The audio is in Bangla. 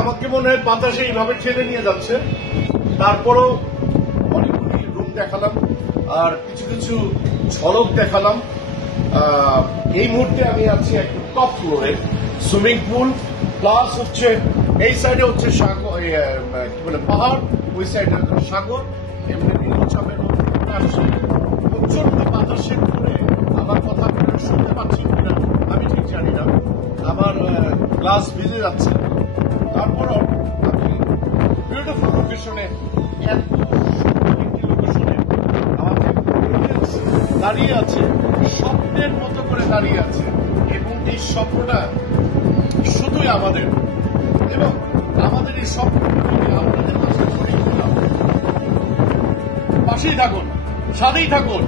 আমাকে মনে হয় বাতাসে এইভাবে ছেড়ে নিয়ে যাচ্ছে। তারপরও অনেকগুলি রুম দেখালাম আর কিছু কিছু ঝলক দেখালাম। এই মুহূর্তে আমি আছি একদম টপ ফ্লোরে, সুইমিং পুল প্লাস হচ্ছে এই সাইডে হচ্ছে সাগর, কি বলে পাহাড়, ওই সাইডে সাগর। এমনি নিম্নচাপের মধ্যে আসছে প্রচন্ড বাতাসের করে আমার কথা আপনারা শুনতে পাচ্ছেন কিনা আমি ঠিক জানি না, আমার গ্লাস ভিজে যাচ্ছে। তারপরও আমি বিউটিফুল লোকেশনে, এত সুন্দর একটি লোকেশনে আমাদের দাঁড়িয়ে আছে, স্বপ্নের মতো করে দাঁড়িয়ে আছে এবং এই স্বপ্নটা শুধুই আমাদের এবং আমাদের এই স্বপ্নগুলি আপনাদের কাছে পাশেই থাকুন, সাথেই থাকুন।